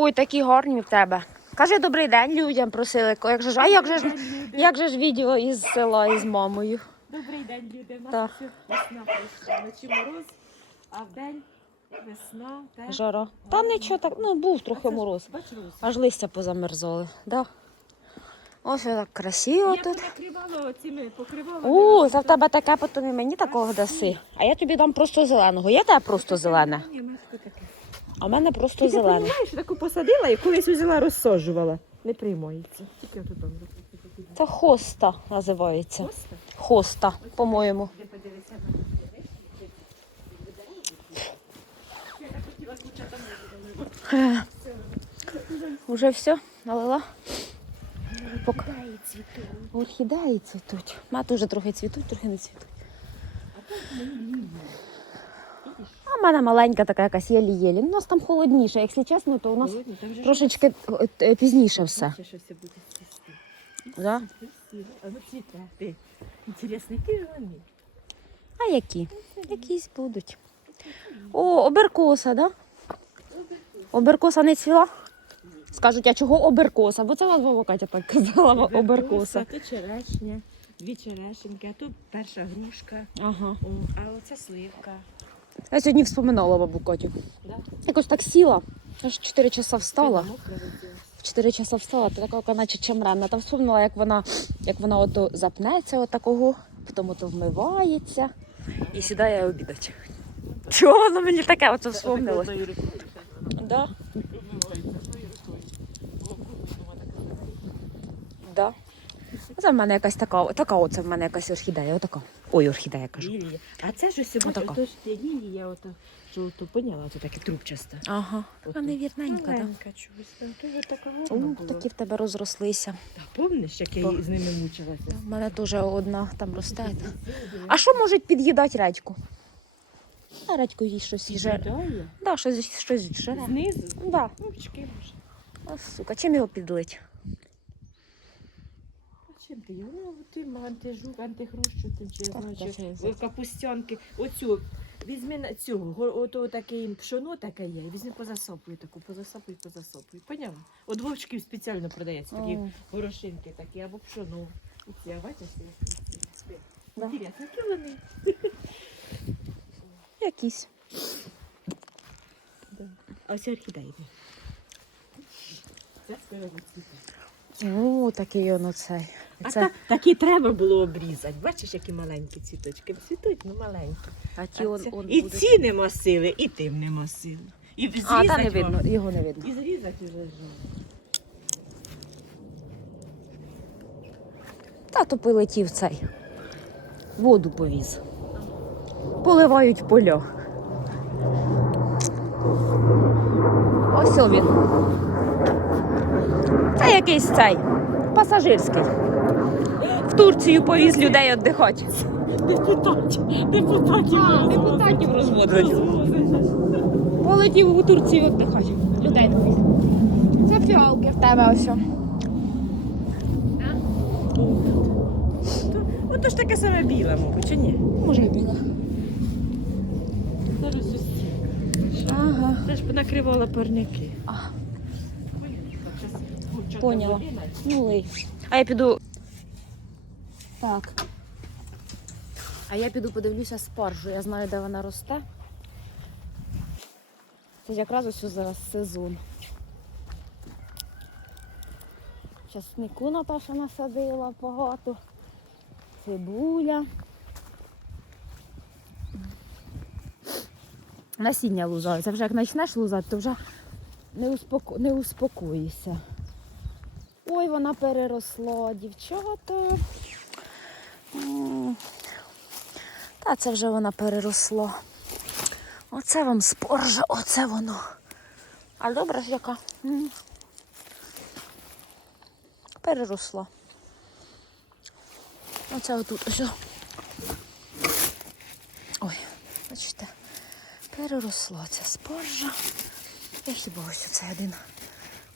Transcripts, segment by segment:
Ой, такі гарні в тебе. Кажи добрий день людям просили. Як же ж, а як же ж, як же ж відео із села із мамою? Добрий день, люди. У нас все весна прийшла. Вночі мороз, а вдень весна. тепло. Жара. Та нічого так, ну був трохи мороз. Бач, Аж листя позамерзали. Да. Ось так красиво Я тут. накривала оціми, покривала. О, за в тебе таке, потім і мені такого даси. А я тобі дам просто зеленого. Є тебе просто зелене, Ні, мене таке таке. А в мене просто Ти зелене. розумієш, таку посадила і колись взяла, розсаджувала. Не приймається. Тільки отут там. Це хоста називається. Просто? Хоста, по-моєму. Де подивися на. Я так хотіла звучати, там не Уже все, налила. Пок... Дай цвіту. Орхідеї цвітуть. Мати вже трохи цвітуть, трохи не цвітуть. А так мені лінія. В мене маленька така якась єлі-єлі. У нас там холодніше, якщо чесно, то у нас Холодно, там же трошечки е, пізніше все. Ще щось буде цвісти. Да? Красиво. А ну цвіте. Ти. Інтересно, які вони? А які? Якісь будуть. О, оберкоса, да? Оберкоса не цвіла? Скажуть, а чого оберкоса? Бо це вас баба Катя так казала, оберкоса. Це черешня, дві черешеньки, а тут перша грушка, Ага. О, а оце сливка. Я сьогодні вспоминала бабу Катю. Да? Якось так сіла, аж 4 часа встала. В 4 часа встала, то така, наче чемранна. Там вспомнила, як вона, як вона ото запнеться отакого, потім ото вмивається і сідає обідати. Чого воно мені таке оце вспомнилось? Да, да. Це в мене якась така, така оце в мене якась орхідея, отака. Ой, орхідея кажу. Лілія. А це ж ось Отака. ж ти лілія, ото, що ото поняла, це таке трубчаста. Ага. Така невірненька, так. Маленька чогось, там така гарна О, була. такі в тебе розрослися. Та помниш, як я Пом- з ними мучилася? У мене теж одна там росте. А що може під'їдати редьку? А редьку їй щось жере. Жирає? Да, щось, щось жере. Знизу? Да. Ручки може. О, сука, чим його підлить? Чим ти його? Ну, тим антижук, антихрущу, тим чи я Так, знаю, так, я капустянки. Оцю, візьми на цю, го- ото таке пшоно таке є, візьми позасопуй таку, позасопуй, позасопуй. Поняла? От вовчків спеціально продається, такі О. горошинки такі, або пшоно. І ці, а бачиш. Інтересно, які вони? Якісь. А ось орхідеї. Це скоро відцвіте. О, такий воно цей. А Це, та, такі треба було обрізати. Бачиш, які маленькі цвіточки. Цвітуть, ну маленькі. а ті А он, це- он і буде. ці нема сили, і тим нема сили. І А, та не вам, його не видно. І зрізати вже. Тато прилетів цей. Воду повіз. Поливають поля. Ось він. Це якийсь цей. Пасажирський. В Турцію повіз людей віддихати. Депутатів, депутатів. депутатів розводить. Полетів у Турцію віддихати. Людей повіз. Це фіалки в тебе ось. Ото ж таке саме біле, мабуть, чи ні? Може і біла. Зараз. Ага. Це ж накривала парники. А. Поняла. Води навіть. Ну, лий. А я піду. Так. А я піду подивлюся спаржу. Я знаю, де вона росте. Це якраз ось зараз сезон. Часнику Наташа насадила багато. Цибуля. Насіння лузаються. Вже як почнеш лузати, то вже не, успоко... не успокоїшся. Ой, вона переросла, дівчата. Та це вже вона переросла. Оце вам споржа, оце воно. А добре ж яка? Переросла. Оце отут ось. Ой, бачите, переросла ця споржа. Я хіба ось оце один,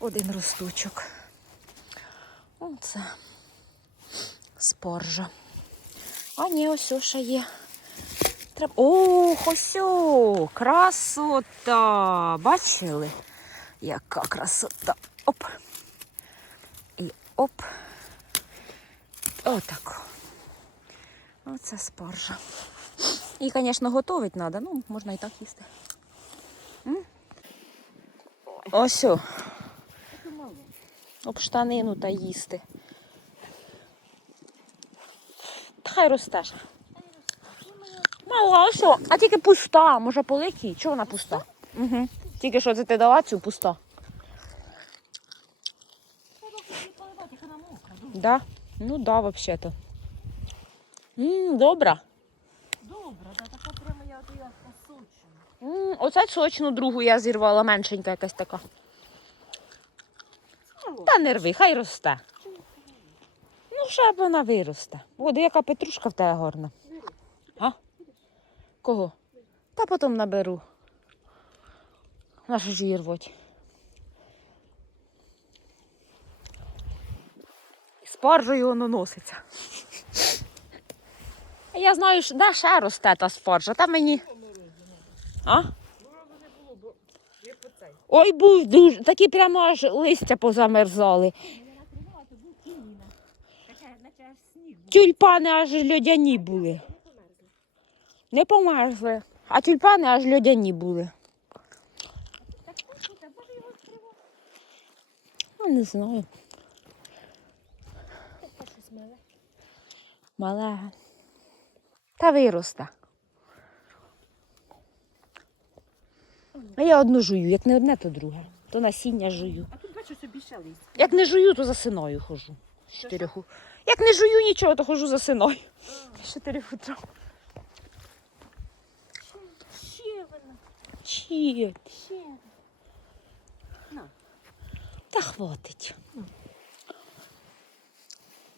один росточок. Оце споржа. А ні, ось ще є. Треба. Ох, ось! Красота! Бачили? Яка красота. Оп. І оп. Отак. Оце спаржа. І, звісно, готувати треба, ну, можна і так їсти. М? Ось. Об штанину та їсти. Та Хай ростеш. Мала, ось, о, а тільки пуста, може полетіть. Чого вона пуста? Угу. Тільки що це ти дала цю пуста. Да? Ну да. М, добра. Добре, та така прямо я от я. М, оце сочну другу я зірвала, меншенька якась така. Та не рви, хай росте. Ну, ще б вона виросте. О, де яка петрушка в тебе гарна. А? Кого? Та потім наберу. Наша ж її рвуть. Воно носиться. Я знаю, що де ще росте та спаржа, та мені. А? Морозу не було, бо я по цей. Ой, був дуже. Такі прямо аж листя позамерзали. Тюльпани аж льодяні були. Не померзли. А тюльпани аж льодяні були. Ну, не знаю. Мале. Та виросте. А я одну жую, як не одне, то друге. То насіння жую. А тут бачу собі ще лист. Як не жую, то за синою хожу. З чотирьох. Як не жую нічого, то хожу за синою. З чотирьох утра. Ще вона, Чи? ще. На, Та хватить.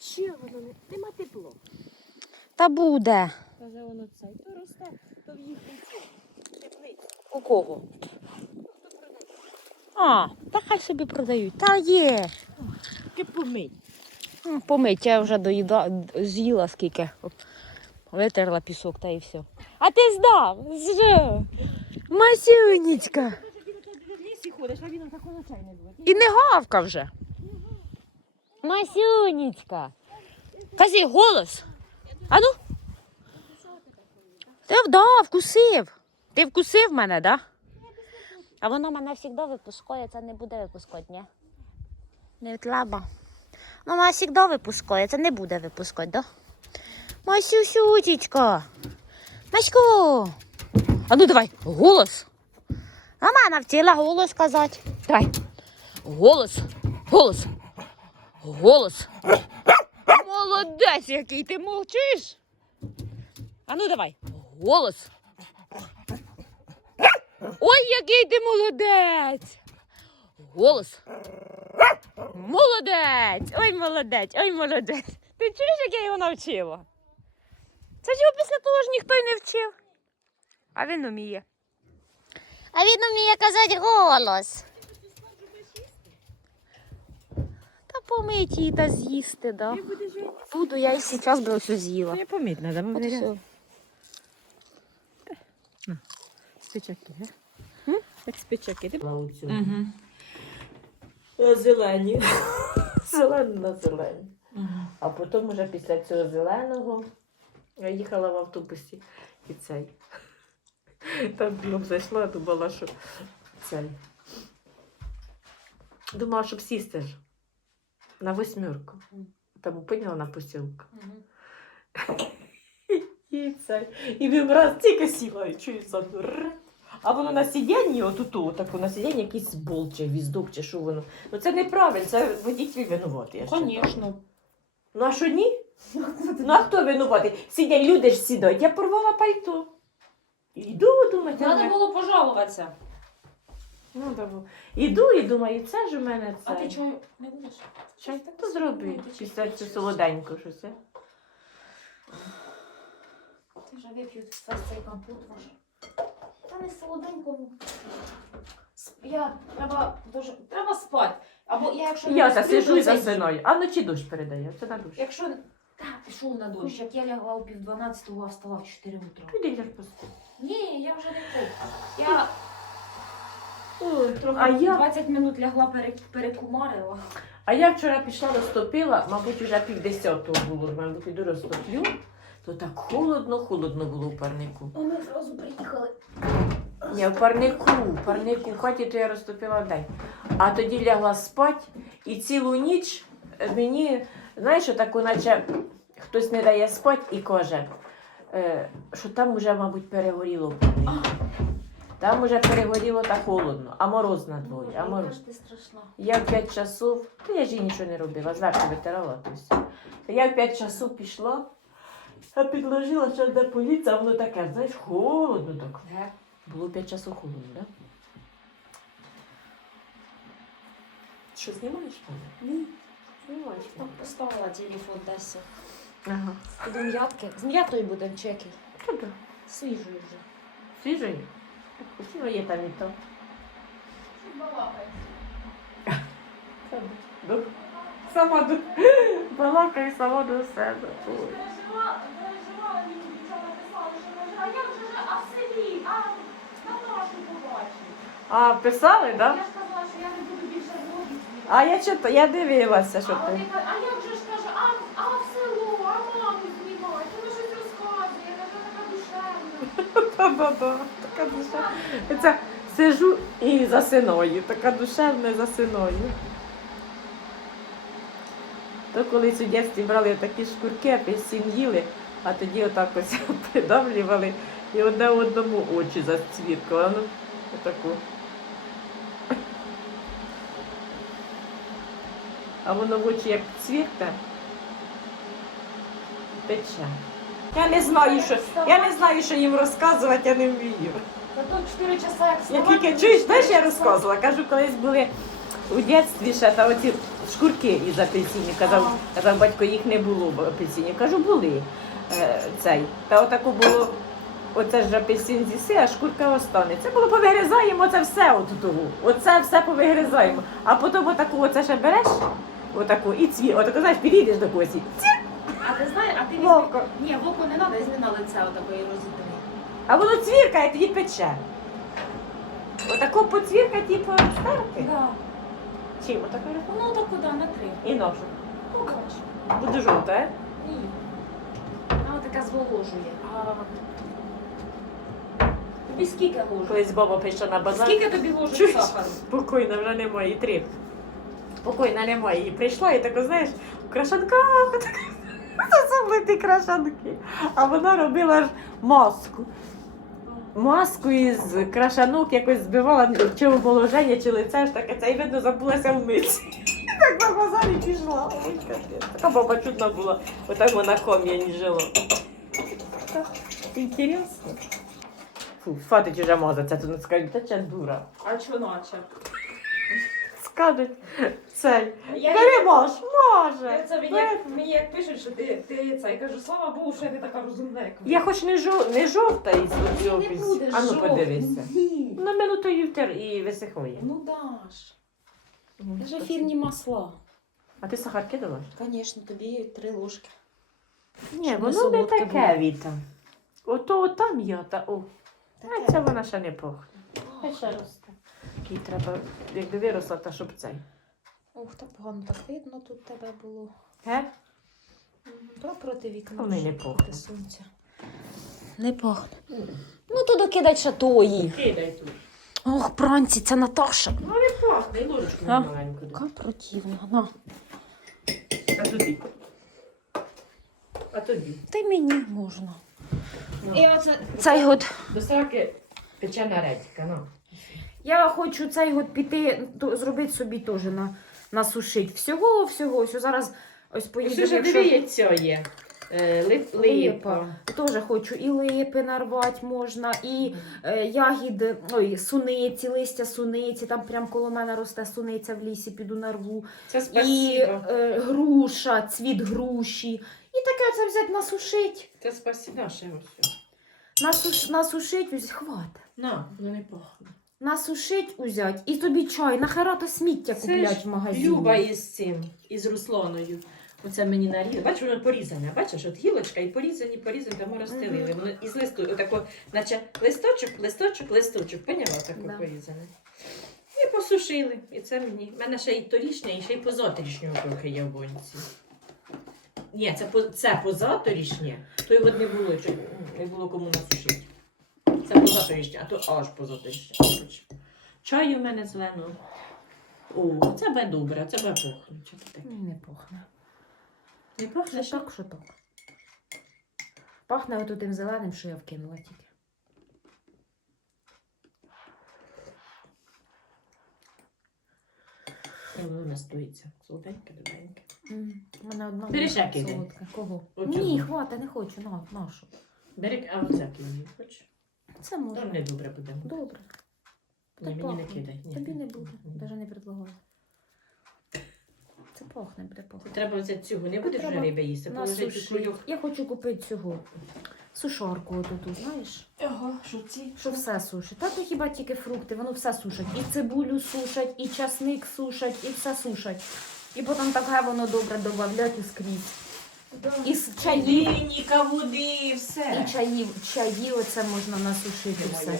ще воно, не- нема тепло. Та буде. Каже воно цей, то росте, то в. У кого? А, та хай собі продають. Та є. Ти помий. М, Помить, я вже доїда... з'їла скільки. Витерла пісок та і все. А ти здав? Зже. Масюнічка. І не гавка вже. Масюнічка. Кази голос. А ну. Ти да, вкусив. Ти вкусив мене, да? А воно мене завжди випускає, це не буде випускати, ні? Не треба. Ну, вона завжди випускає, це не буде випускати, да? Масюсютечка. Масько. А ну давай, голос. Мама навчила голос казати. Давай. Голос. Голос. Голос. Молодець, який ти мовчиш. А ну давай. Голос. Ой, який ти молодець. Голос. Молодець. Ой, молодець, ой, молодець. Ти чуєш, як я його навчила? Це ж його після того ж ніхто й не вчив. А він уміє. А він уміє казати голос. Та помить її та з'їсти, да. Буду, я і зараз би все з'їла. Не помить треба, От все. Спичаки, а? Як спичаки. Ти Угу. Зелені. Зелені на зелені. А потім уже після цього зеленого я їхала в автобусі і цей. Там ну, зайшла, думала, що цей. Думала, щоб сісти ж на восьмірку. Там поняла на посілку. І. І він раз тільки сіла і саду. А воно на сидінні, отуту, отаку на сидінні якийсь болт чи віздок, чи що воно. Ну це неправильно, це водитель винуватий. я вважаю. Звісно. Ну а що ні? Ну а хто винуватий? Сидять, люди ж сідають. Я порвала пальто. Іду, думаю, Треба було пожалуватися. Ну, да, Іду і думаю, це ж у мене це. А ти чого не будеш? Чай то зроби. Після цього солоденько щось. е. Ти вже вип'ю весь цей компот ваш. Та не солоденькому. Я треба дуже треба спати. Або я якщо Я не та то і засинаю. А вночі дощ передає, це на дощ. Якщо та пішов на дощ, як я лягла у пів дванадцятого, а встала в 4 утра. Піди ж поспи. Ні, я вже не пив. Я Ой, Трохи а я 20 минут лягла, пере- перекумарила. А я вчора пішла розтопила, мабуть, вже пів десятого було, мабуть, піду розтоплю, то так холодно, холодно було в парнику. Ми одразу приїхали. Ні, в парнику, в парнику, в хаті то я розтопила день. А тоді лягла спать і цілу ніч мені, знаєш, таку, наче хтось не дає спать і каже, е, що там вже, мабуть, перегоріло. Там вже перегоріло та холодно, а мороз на дворі, а мороз. Я в 5 часов, та я ж їй нічого не робила, зверху витирала то все. Я в 5 часов пішла, а підложила, що де поліція, а воно таке, знаєш, холодно так. Було 5 часов холодно, так? Да? Що, знімаєш? Ні. Знімаєш Там поставила телефон десь. Ага. Підемо м'ятки. З м'ятою будемо чеки. Добре. Свіжою вже. Свіжий? Ну, є там і то. До- Сама до... Балакай сама до себе. Ой. А як же ж, а в селі, а Наташу побачив. А, писали, так? Да? Я ж казала, що я не буду більше робити. А я чого, я дивилася, що А ти. вони кажуть, а як же ж каже, а, а в село, а маму знімати, вона щось розказує, я кажу, така душевна. Та-да-да, така душа. Це сижу і за синою, така душевна за синою. То колись у дитинстві брали такі шкурки, апельсин їли, а тоді отак ось придавлювали і одне одному очі зацвіркало. Ну, отаку. А воно в очі як цвірте, пече. Я не знаю, що, я не знаю, що їм розказувати, я не вмію. Зато 4 часа як Я тільки чуєш, знаєш, я розказувала. Кажу, колись були у дитинстві ще та оці шкурки із апельсинів. Казав, казав батько, їх не було б апельсинів. Кажу, були. Е, цей. Та отаку було. Оце ж апельсин з'їси, а шкурка остане. Це було повигризаємо це все от того. Оце все повигризаємо. А потім отаку оце ще береш, отаку, і цві, отаку, знаєш, підійдеш до когось. і А ти знаєш, а ти візьми. Вовко. Ні, вовку не треба, візьми на лице отакої розітри. А воно цвіркає, тоді пече. Отаку поцвірка, типу, ставити. Да. Чим отаку? Ну так куди, на три. І ножу. Побач. Буде жовте, е? Ні. Вона така зволожує. А Тобі скільки ложок? Колись баба прийшла на базар. Скільки тобі ложок Чуєш? сахару? Спокійно, вже немає і три. Спокійно, немає. І прийшла і тако, знаєш, в крашанках. Заблити крашанки. А вона робила ж маску. Маску із крашанок якось збивала чи у положення, чи лице ж таке, це і видно забулася вмитися. Так на базарі пішла. Ой. Така баба чудна була. Отак вона ком'я жила. Інтересно. Фу, хватить уже мазатися, тут не скажуть, та ча дура. А чого наче? Скажуть цей. Я, Бери я може. це мені, як, мені як пишуть, що ти, ти це, я кажу, слава Богу, що я не така розумна, як ви. Я хоч не, жов, не жовта із цього не будеш А ну жовтий. подивися. Ні. На минуту і втер і висихує. Ну даш. Ну, Це ж ефірні масла. А ти сахар кидала? Звісно, тобі три ложки. Ні, Щоб не воно не солодке таке було. Віта. Ото там я та о. А ця вона ще не пахне. Хай ще росте. Їй треба, якби виросла, та щоб цей. Ух, так погано так видно тут тебе було. Ге? То проти вікна. Вони не пахнуть. сонця. Не пахне. Ну то докидай ще тої. Кидай тут. Ох, пранці, це Наташа. Ну не пахне, і ложечку А? маленьку. Яка противна. На. А тобі. А тобі. Та й мені можна. Ну. І оце цей год. До сраки печена редька, ну. Я хочу цей год піти, то, зробити собі теж на, насушити. Всього, всього. Ось зараз ось поїду. Слушай, якщо- диви, є. Е, лип, Липа. Теж хочу і липи нарвати можна, і е, ягід, ой, суниці, листя суниці, там прям коло мене росте суниця в лісі, піду нарву. Це І е, груша, цвіт груші. І таке це взяти насушить. Це спасибо, ще ось. Насуш, насушить, узять, хват. На, воно не пахне. Насушить узять і тобі чай, нахера то сміття Це куплять в магазині. Люба із цим, із Русланою. Оце мені нарізали. Бачиш, воно порізане. Бачиш, от гілочка і порізані, порізані, тому розстелили. Воно із листу, отако, наче листочок, листочок, листочок. Поняла таке Да. порізане. посушили. І це мені. У мене ще й торішня, і ще й позаторішнього трохи є в бонці. Ні, це, по- це позаторішнє, то його не було, чи- не було кому насушити. Це позаторішнє, а то аж позаторішнє. Коротше. Чаю в мене зеленого. О, це буде добре, це буде пахнуть. Що це таке? Не пахне. Не пахне Це так, що так. Пахне отут тим зеленим, що я вкинула тільки. І воно настоїться. Солоденьке, добреньке. У мене одна Бери ще кидай. солодка. Кого? Оцю. Ні, хвата, не хочу, на, нашу. Бери, а оце кидай, хоч? Це можна. Там не добре буде. Добре. Ні, мені не кидай. Ні. Тобі не буде, навіть не предлагаю. Це пахне, буде пахне. Треба взяти цього, не будеш вже Треба риби їсти, положити кульок. Я хочу купити цього сушарку отут, знаєш? Ага, що ці? Що все сушить. Та то хіба тільки фрукти, воно все сушать. І цибулю сушать, і часник сушать, і все сушать. І потім таке воно добре додають і скрізь. І з чаїв, Лініка, води, все. і чаїв, чаї оце можна насушити все.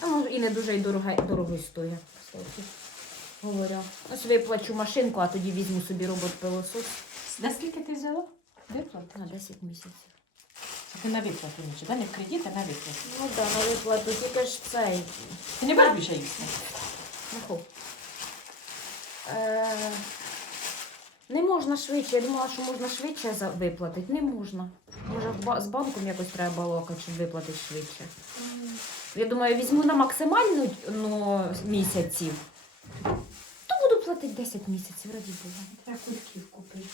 А може і не дуже й дорого, дорого стоїть, кстати. Говоря. Ось виплачу машинку, а тоді візьму собі робот-пилосос Наскільки ти взяла? Виплату? на 10 місяців. Ти на виплату нічого, да? не в кредит, а на виплату. Ну так, на виплату, тільки ж цей. Ти не будеш більше їсти? Е, не можна швидше. Я думала, що можна швидше виплатити. Не можна. Може, з банком якось треба балакати, щоб виплатити швидше. Я думаю, візьму на максимальну ну, місяців. То буду платити 10 місяців, раді Бога. Треба кульків купити.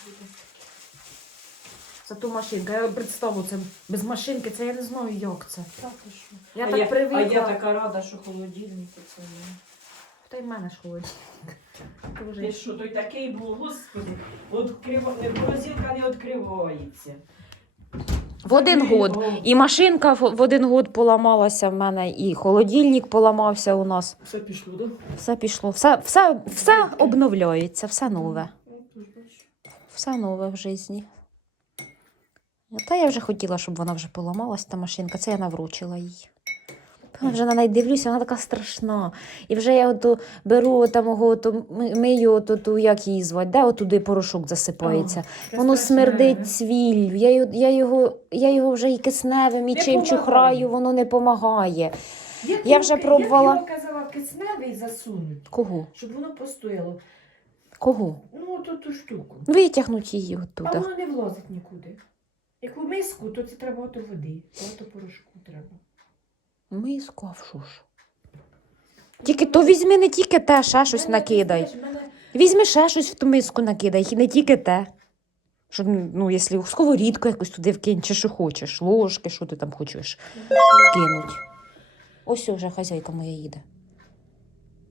За ту машинку. Я представлю, це без машинки, це я не знаю, як це. Так, і що? Я а так я, привикла. А я така рада, що холодильник це. Та й в мене ж ходить. Ти що, той такий був, господи, відкрива... морозилка не відкривається. В один год. І машинка в в один год поламалася в мене, і холодильник поламався у нас. Все пішло, так? Все пішло, все, все, все обновляється, все нове. Все нове в житті. Та я вже хотіла, щоб вона вже поламалась, та машинка. Це я навручила їй. Я вже на неї дивлюся, вона така страшна. І вже я ото беру там ото мию ото ту, як її звати, де отуди порошок засипається. Воно смердить цвіль. Я, я, його, я його вже і кисневим, і Не чим помагає. чухраю, воно не допомагає. Я вже пробувала. Я казала кисневий засунуть, Кого? щоб воно постояло. Кого? Ну, оту ту штуку. Витягнуть її оттуда. А воно не влазить нікуди. Як у миску, то це треба ото води, ото порошку треба. Миску, а що ж? Тільки то візьми не тільки те, ще щось Мене, накидай. мене Візьми ще щось в ту миску накидай, і не тільки те. Щоб, ну, якщо сковорідку якось туди вкинь, чи що хочеш, ложки, що ти там хочеш кинуть. Ось уже хазяйка моя їде.